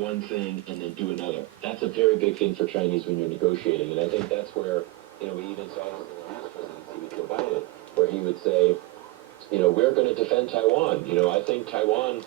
one thing and then do another. That's a very big thing for Chinese when you're negotiating, and I think that's where, we even saw this in the last presidency with Joe Biden, where he would say, we're going to defend Taiwan. I think Taiwan,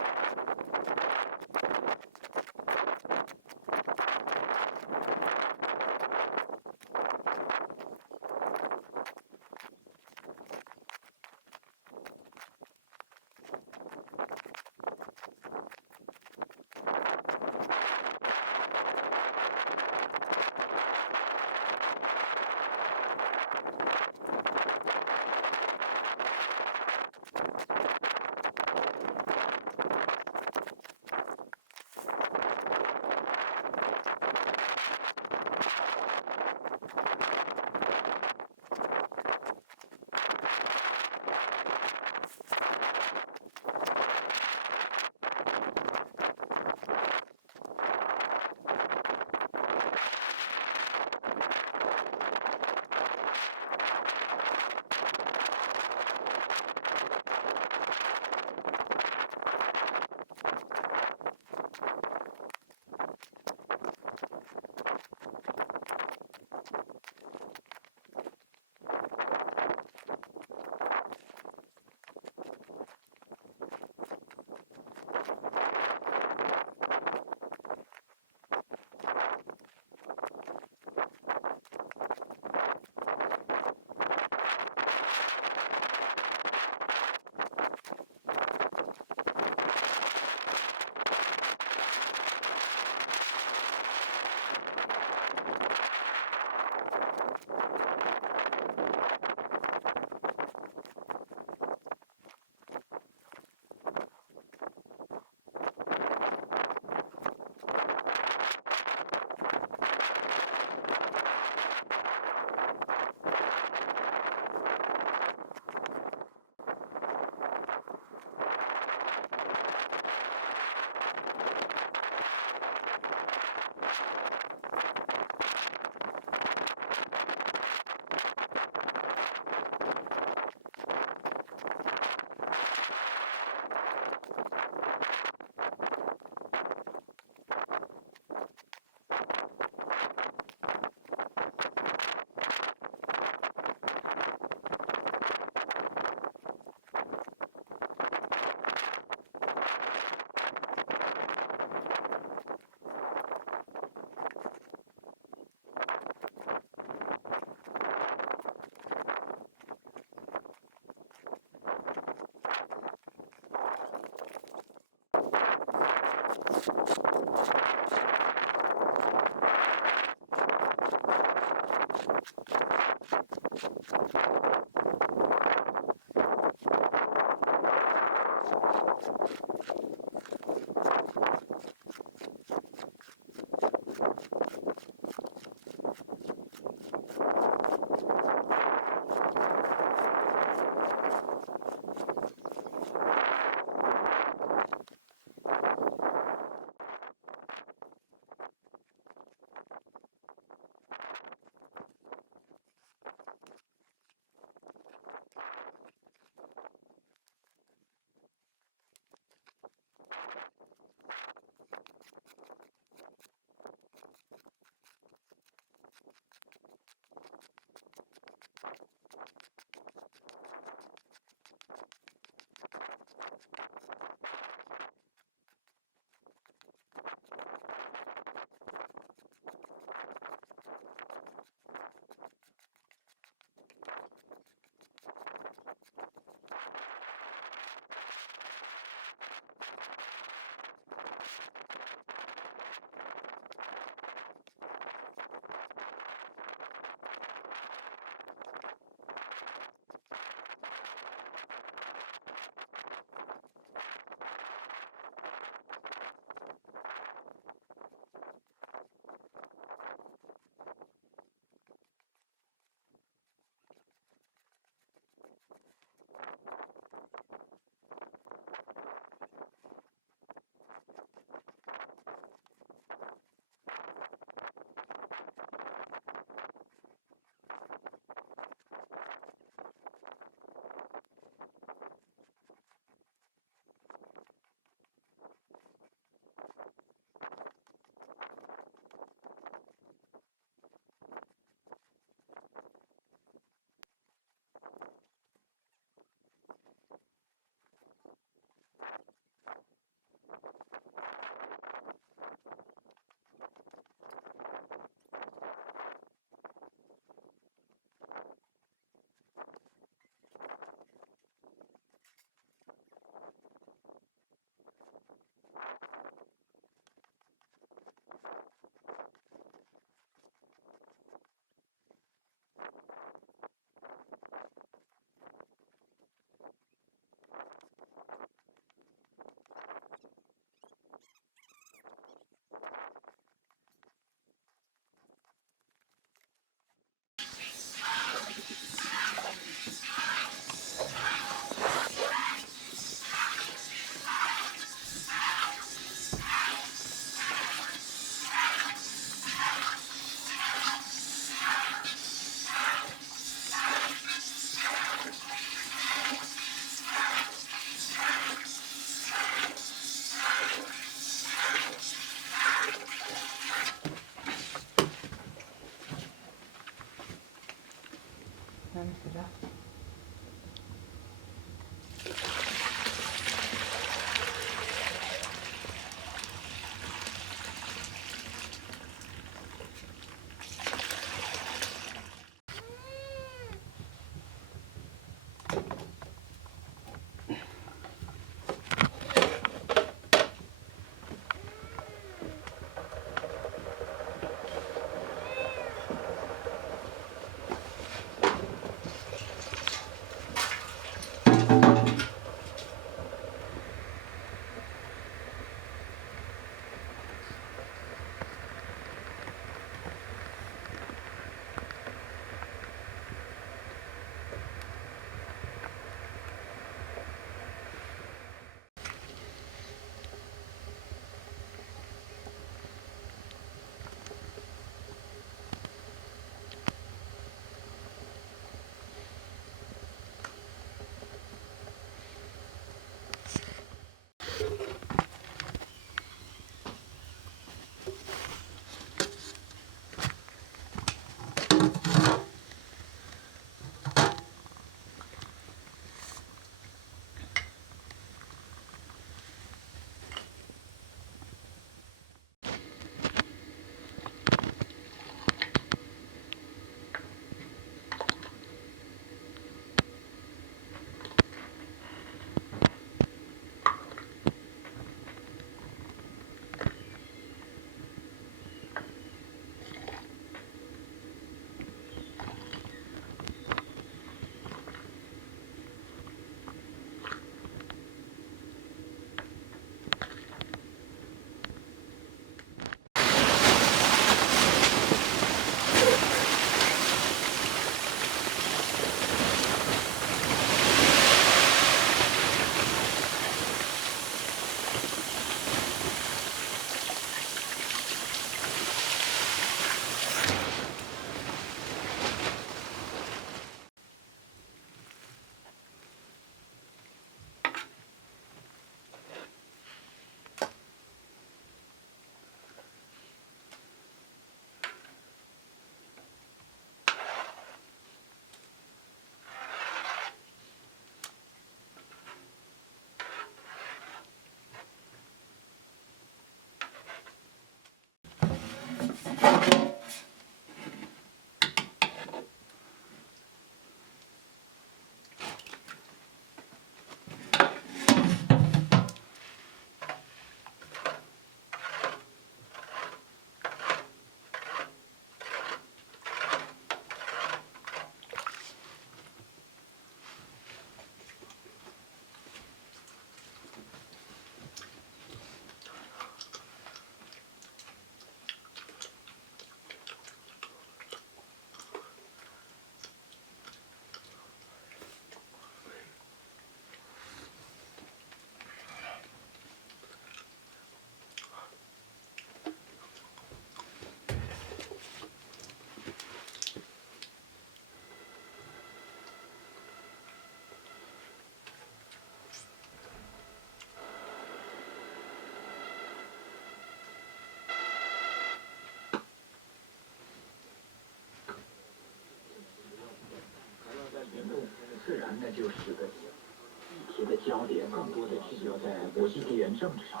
那就是个一些的焦点更多的聚焦在国际地缘政治上。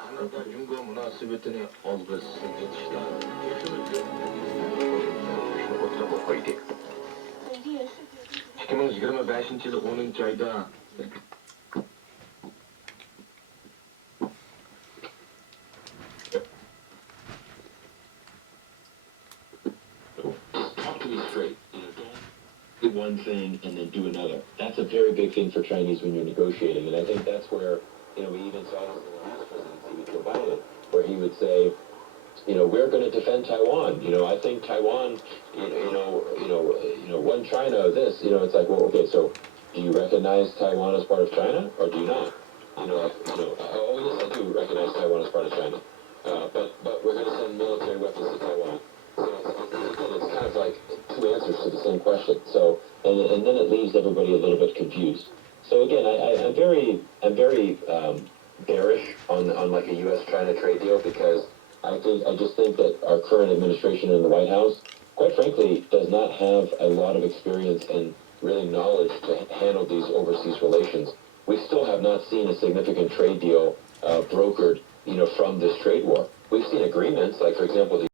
Talk to me straight. Don't do one thing and then do another. That's a very big thing for Chinese when you're negotiating, and I think that's where we even saw this in the last presidency with Joe Biden, where he would say, we're going to defend Taiwan. I think Taiwan, one China, this, it's like, well, okay, so do you recognize Taiwan as part of China, or do you not? Oh yes, I do recognize Taiwan as part of China, but we're going to send military weapons to Taiwan. So it's kind of like two answers to the same question. So, and then it leaves everybody a little bit confused. So again, I'm very bearish on like a U.S.-China trade deal because I just think that our current administration in the White House, quite frankly, does not have a lot of experience and really knowledge to handle these overseas relations. We still have not seen a significant trade deal brokered, from this trade war. We've seen agreements, like for example, the